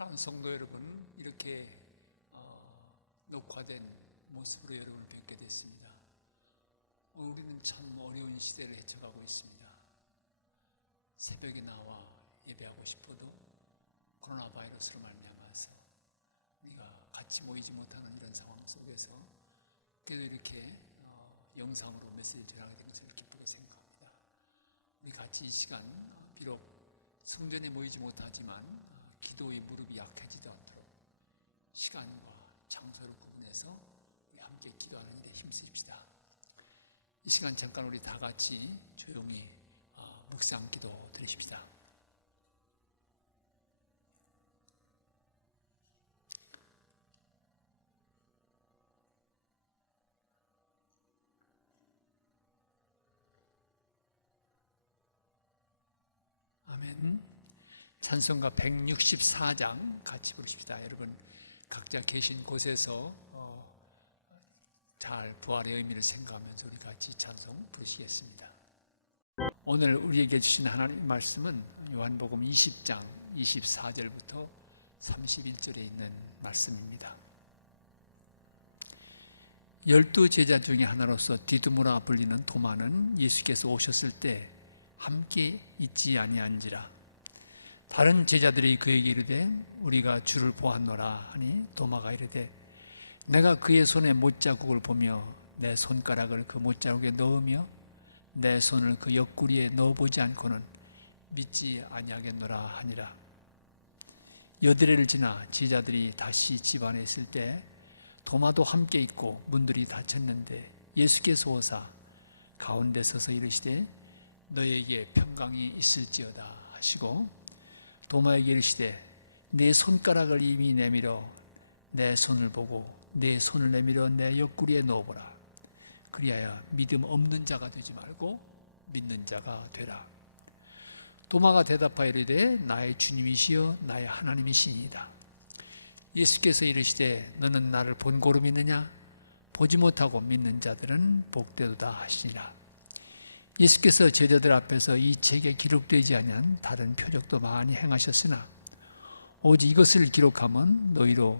사랑하는 성도 여러분, 이렇게 녹화된 모습으로 여러분을 뵙게 됐습니다. 우리는 참 어려운 시대를 헤쳐가고 있습니다. 새벽에 나와 예배하고 싶어도 코로나 바이러스로 말미암아서 우리가 같이 모이지 못하는 이런 상황 속에서 그래도 이렇게 영상으로 메시지를 하게 되는 것을 기쁘게 생각합니다. 우리 같이 이 시간 비록 성전에 모이지 못하지만 기도의 무릎이 약해지지 않도록 시간과 장소를 구분해서 우리 함께 기도하는 일에 힘쓰십시다. 이 시간 잠깐 우리 다 같이 조용히 묵상 기도 드리십시다. 아멘. 찬송가 164장 같이 부르십시다. 여러분 각자 계신 곳에서 잘 부활의 의미를 생각하면서 우리 같이 찬송 부르시겠습니다. 오늘 우리에게 주신 하나님의 말씀은 요한복음 20장 24절부터 31절에 있는 말씀입니다. 12 제자 중에 하나로서 디두모라 불리는 도마는 예수께서 오셨을 때 함께 있지 아니한지라. 다른 제자들이 그에게 이르되 우리가 주를 보았노라 하니 도마가 이르되 내가 그의 손에 못자국을 보며 내 손가락을 그 못자국에 넣으며 내 손을 그 옆구리에 넣어보지 않고는 믿지 아니하겠노라 하니라. 여드레를 지나 제자들이 다시 집 안에 있을 때 도마도 함께 있고 문들이 닫혔는데 예수께서 오사 가운데 서서 이르시되 너에게 평강이 있을지어다 하시고 도마에게 이르시되 내 손가락을 이미 내밀어 내 손을 보고 내 손을 내밀어 내 옆구리에 넣어보라. 그리하여 믿음 없는 자가 되지 말고 믿는 자가 되라. 도마가 대답하여 이르되 나의 주님이시여 나의 하나님이시니이다. 예수께서 이르시되 너는 나를 본고로 믿느냐? 보지 못하고 믿는 자들은 복되도다 하시니라. 예수께서 제자들 앞에서 이 책에 기록되지 아니한 다른 표적도 많이 행하셨으나 오직 이것을 기록하면 너희로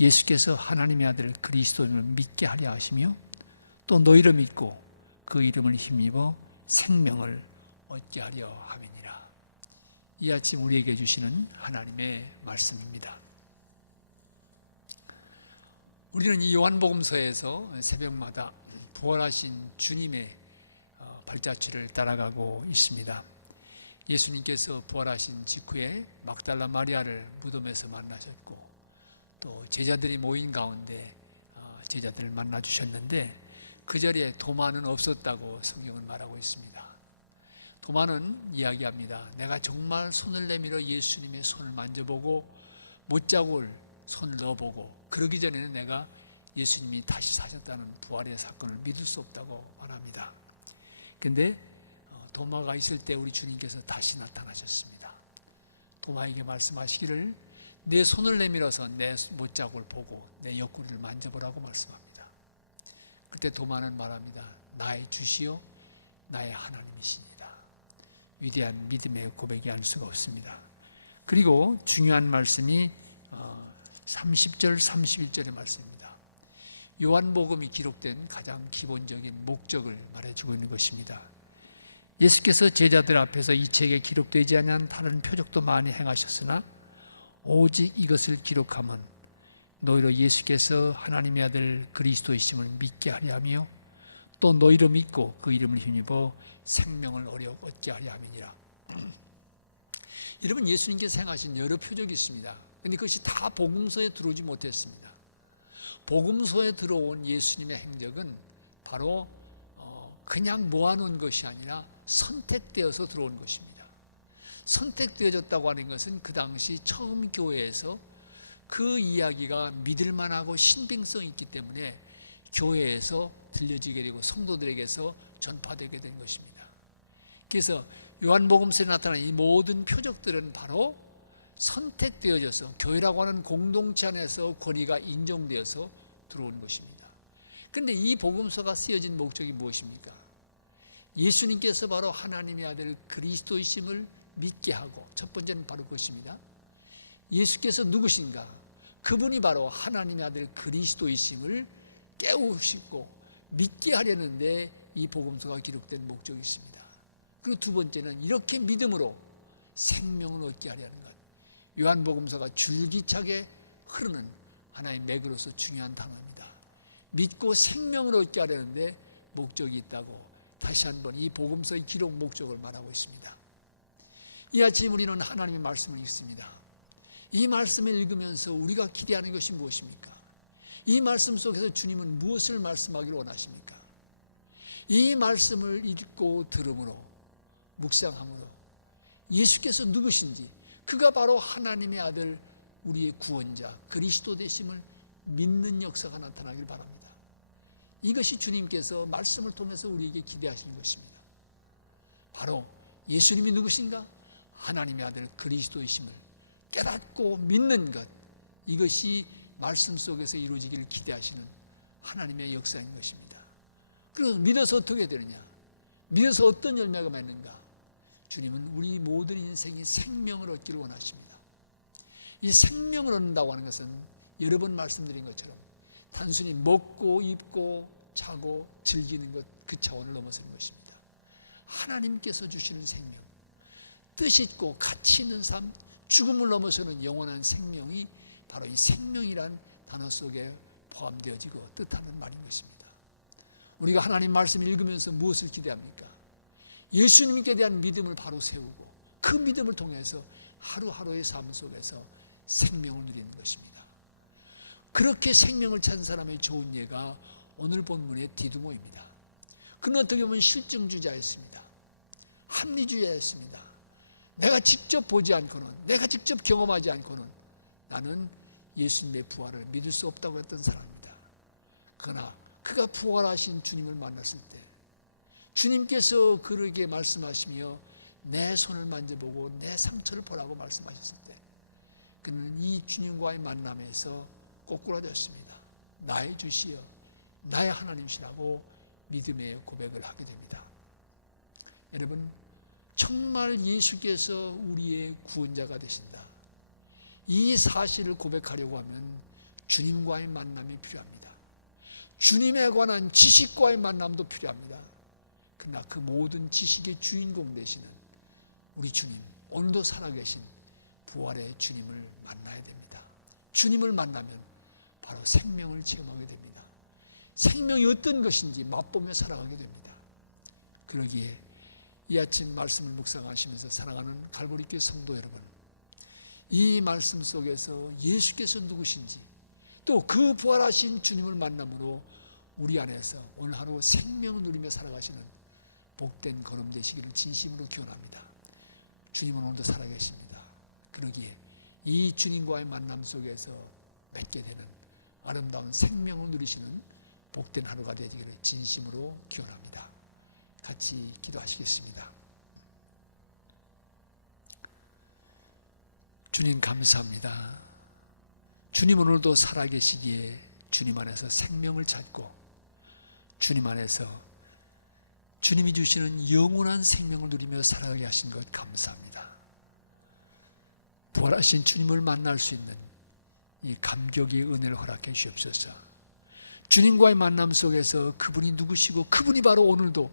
예수께서 하나님의 아들 그리스도임을 믿게 하려 하시며 또 너희를 믿고 그 이름을 힘입어 생명을 얻게 하려 함이니라. 이 아침 우리에게 주시는 하나님의 말씀입니다. 우리는 이 요한복음서에서 새벽마다 부활하신 주님의 발자취를 따라가고 있습니다. 예수님께서 부활하신 직후에 막달라 마리아를 무덤에서 만나셨고 또 제자들이 모인 가운데 제자들을 만나 주셨는데 그 자리에 도마는 없었다고 성경은 말하고 있습니다. 도마는 이야기합니다. 내가 정말 손을 내밀어 예수님의 손을 만져보고 못자국을 손을 넣어보고 그러기 전에는 내가 예수님이 다시 사셨다는 부활의 사건을 믿을 수 없다고 말합니다. 근데 도마가 있을 때 우리 주님께서 다시 나타나셨습니다. 도마에게 말씀하시기를 내 손을 내밀어서 내 못자국을 보고 내 옆구리를 만져보라고 말씀합니다. 그때 도마는 말합니다. 나의 주시요 나의 하나님이시니라. 위대한 믿음의 고백이 알 수가 없습니다. 그리고 중요한 말씀이 30절 31절의 말씀입니다. 요한복음이 기록된 가장 기본적인 목적을 말해주고 있는 것입니다. 예수께서 제자들 앞에서 이 책에 기록되지 않은 다른 표적도 많이 행하셨으나 오직 이것을 기록하면 너희로 예수께서 하나님의 아들 그리스도이심을 믿게 하려 하며 또 너희로 믿고 그 이름을 힘입어 생명을 얻게 하려 함이니라. 여러분 예수님께서 행하신 여러 표적이 있습니다. 그런데 그것이 다 복음서에 들어오지 못했습니다. 복음서에 들어온 예수님의 행적은 바로 그냥 모아놓은 것이 아니라 선택되어서 들어온 것입니다. 선택되어졌다고 하는 것은 그 당시 처음 교회에서 그 이야기가 믿을만하고 신빙성이 있기 때문에 교회에서 들려지게 되고 성도들에게서 전파되게 된 것입니다. 그래서 요한복음서에 나타난 이 모든 표적들은 바로 선택되어져서 교회라고 하는 공동체 안에서 권위가 인정되어서 들어온 것입니다. 그런데 이 복음서가 쓰여진 목적이 무엇입니까? 예수님께서 바로 하나님의 아들 그리스도이심을 믿게 하고 첫 번째는 바로 그것입니다. 예수께서 누구신가? 그분이 바로 하나님의 아들 그리스도이심을 깨우시고 믿게 하려는데 이 복음서가 기록된 목적이 있습니다. 그리고 두 번째는 이렇게 믿음으로 생명을 얻게 하려는 것. 요한복음서가 줄기차게 흐르는 하나의 맥으로서 중요한 단어입니다. 믿고 생명을 얻게 하려는데 목적이 있다고 다시 한번 이 복음서의 기록 목적을 말하고 있습니다. 이 아침 우리는 하나님의 말씀을 읽습니다. 이 말씀을 읽으면서 우리가 기대하는 것이 무엇입니까? 이 말씀 속에서 주님은 무엇을 말씀하기를 원하십니까? 이 말씀을 읽고 들음으로, 묵상함으로 예수께서 누구신지, 그가 바로 하나님의 아들, 우리의 구원자 그리스도 되심을 믿는 역사가 나타나길 바랍니다. 이것이 주님께서 말씀을 통해서 우리에게 기대하시는 것입니다. 바로 예수님이 누구신가? 하나님의 아들 그리스도이심을 깨닫고 믿는 것, 이것이 말씀 속에서 이루어지기를 기대하시는 하나님의 역사인 것입니다. 그래서 믿어서 어떻게 되느냐? 믿어서 어떤 열매가 맺는가? 주님은 우리 모든 인생이 생명을 얻기를 원하십니다. 이 생명을 얻는다고 하는 것은 여러 번 말씀드린 것처럼 단순히 먹고 입고 자고 즐기는 것, 그 차원을 넘어서는 것입니다. 하나님께서 주시는 생명, 뜻 있고 가치 있는 삶, 죽음을 넘어서는 영원한 생명이 바로 이 생명이란 단어 속에 포함되어지고 뜻하는 말인 것입니다. 우리가 하나님 말씀을 읽으면서 무엇을 기대합니까? 예수님께 대한 믿음을 바로 세우고 그 믿음을 통해서 하루하루의 삶 속에서 생명을 누리는 것입니다. 그렇게 생명을 찾은 사람의 좋은 예가 오늘 본문의 디두모입니다. 그는 어떻게 보면 실증주의자였습니다. 합리주의자였습니다. 내가 직접 보지 않고는, 내가 직접 경험하지 않고는 나는 예수님의 부활을 믿을 수 없다고 했던 사람입니다. 그러나 그가 부활하신 주님을 만났을 때 주님께서 그에게 말씀하시며 내 손을 만져보고 내 상처를 보라고 말씀하셨을 때 그는 이 주님과의 만남에서 꼬꾸라졌습니다. 나의 주시여, 나의 하나님이시라고 믿음의 고백을 하게 됩니다. 여러분, 정말 예수께서 우리의 구원자가 되신다, 이 사실을 고백하려고 하면 주님과의 만남이 필요합니다. 주님에 관한 지식과의 만남도 필요합니다. 그러나 그 모든 지식의 주인공 되시는 우리 주님, 오늘도 살아계신 부활의 주님을 만나야 됩니다. 주님을 만나면 바로 생명을 체험하게 됩니다. 생명이 어떤 것인지 맛보며 살아가게 됩니다. 그러기에 이 아침 말씀을 묵상하시면서 사랑하는 갈보리교회 성도 여러분, 이 말씀 속에서 예수께서 누구신지, 또 그 부활하신 주님을 만남으로 우리 안에서 오늘 하루 생명을 누리며 살아가시는 복된 걸음 되시기를 진심으로 기원합니다. 주님은 오늘도 살아계십니다. 그러기에 이 주님과의 만남 속에서 맺게 되는 아름다운 생명을 누리시는 복된 하루가 되기를 진심으로 기원합니다. 같이 기도하시겠습니다. 주님 감사합니다. 주님 오늘도 살아계시기에 주님 안에서 생명을 찾고 주님 안에서 주님이 주시는 영원한 생명을 누리며 살아가게 하신 것 감사합니다. 부활하신 주님을 만날 수 있는 이 감격의 은혜를 허락해 주옵소서. 주님과의 만남 속에서 그분이 누구시고 그분이 바로 오늘도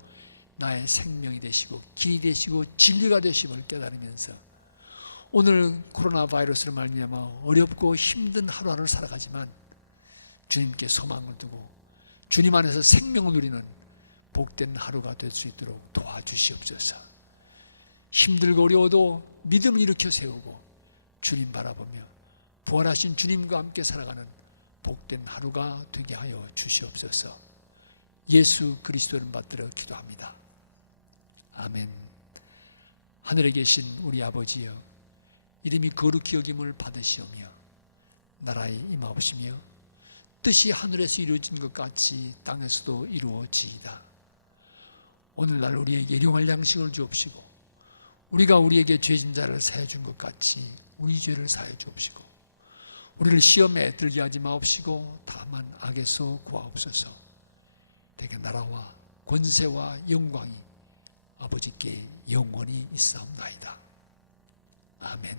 나의 생명이 되시고 길이 되시고 진리가 되심을 깨달으면서 오늘 코로나 바이러스를 말미암아 어렵고 힘든 하루하루를 살아가지만 주님께 소망을 두고 주님 안에서 생명을 누리는 복된 하루가 될 수 있도록 도와주시옵소서. 힘들고 어려워도 믿음을 일으켜 세우고 주님 바라보며 부활하신 주님과 함께 살아가는 복된 하루가 되게 하여 주시옵소서. 예수 그리스도를 받들어 기도합니다. 아멘. 하늘에 계신 우리 아버지여, 이름이 거룩히 여김을 받으시오며 나라에 임하옵시며 뜻이 하늘에서 이루어진 것 같이 땅에서도 이루어지이다. 오늘날 우리에게 일용할 양식을 주옵시고 우리가 우리에게 죄진 자를 사해 준 것 같이 우리 죄를 사해 주옵시고 우리를 시험에 들게 하지 마옵시고 다만 악에서 구하옵소서. 대개 나라와 권세와 영광이 아버지께 영원히 있사옵나이다. 아멘.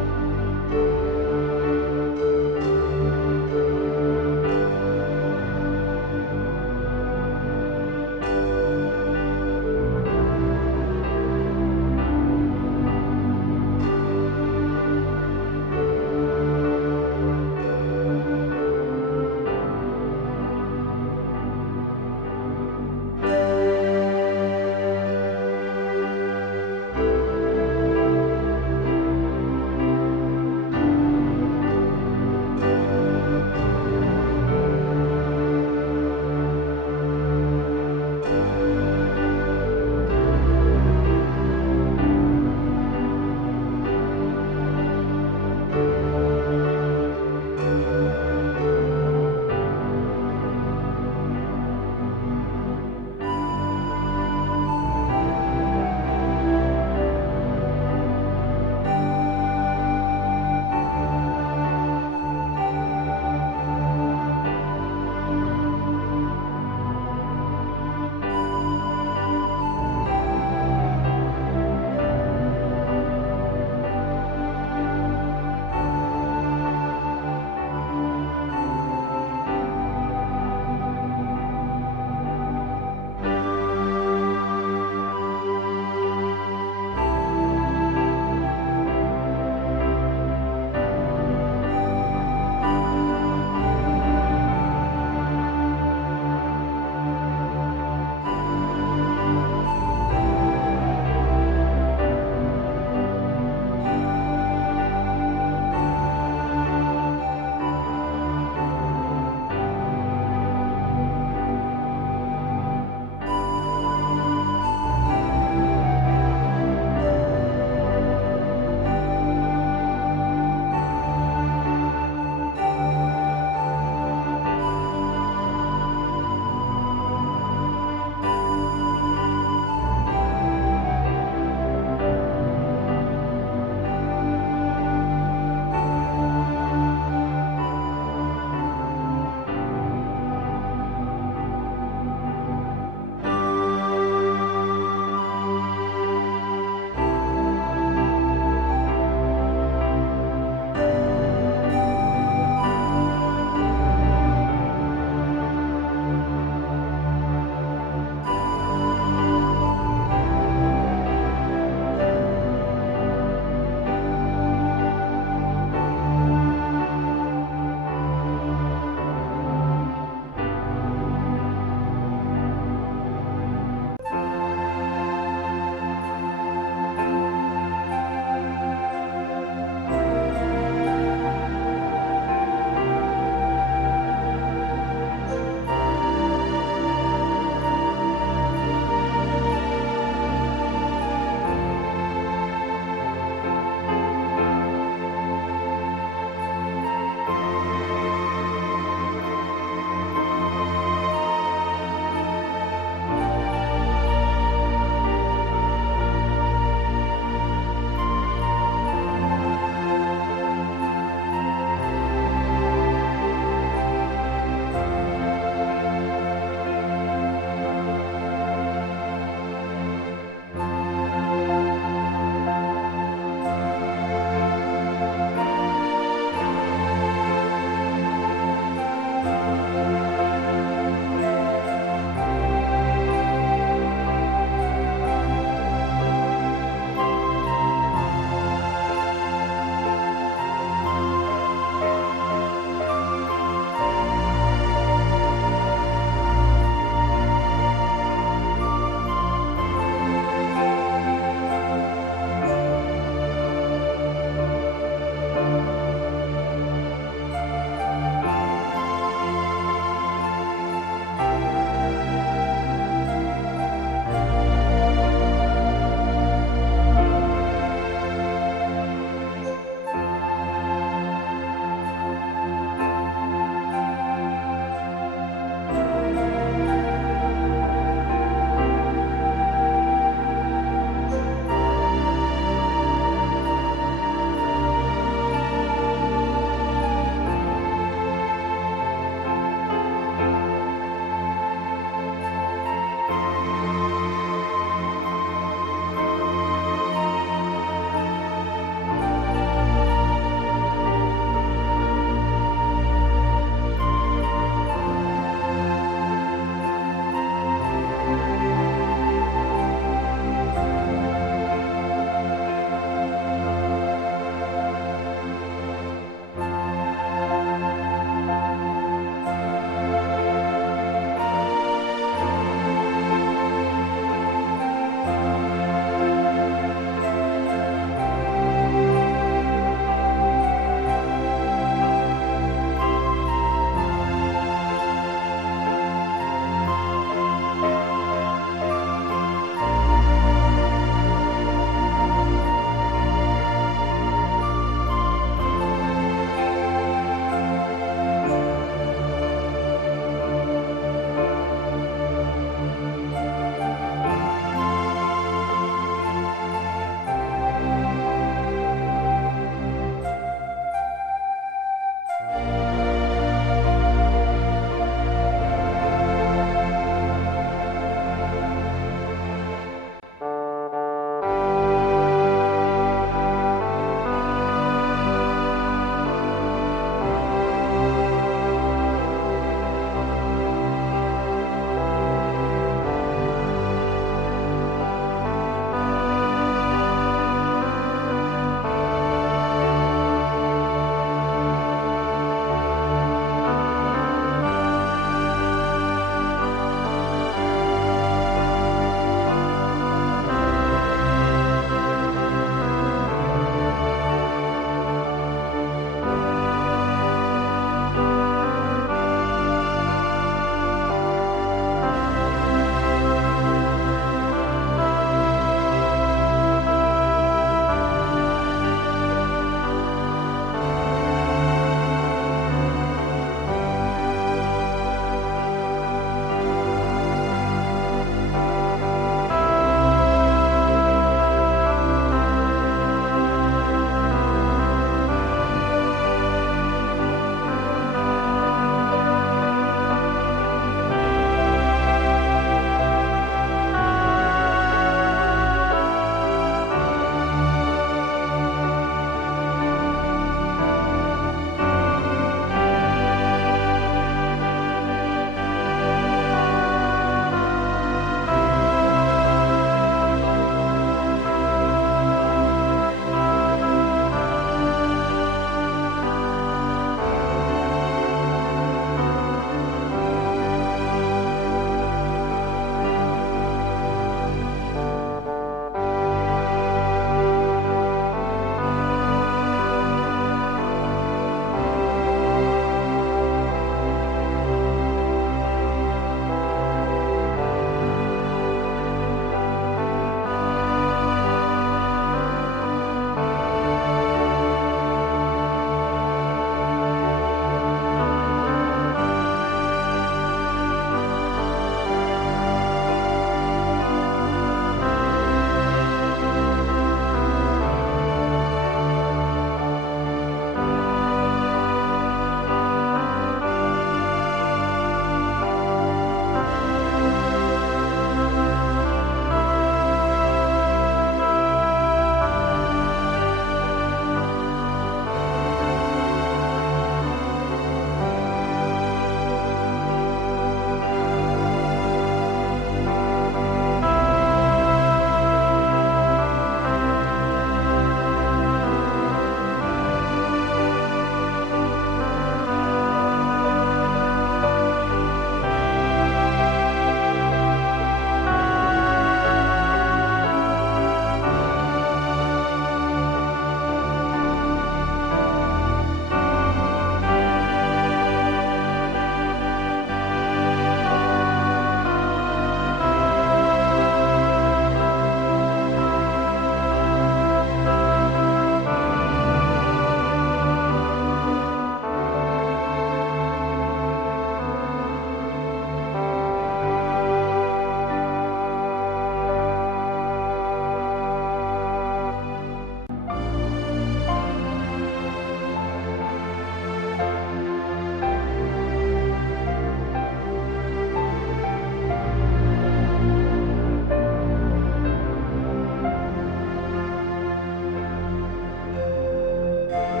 아멘.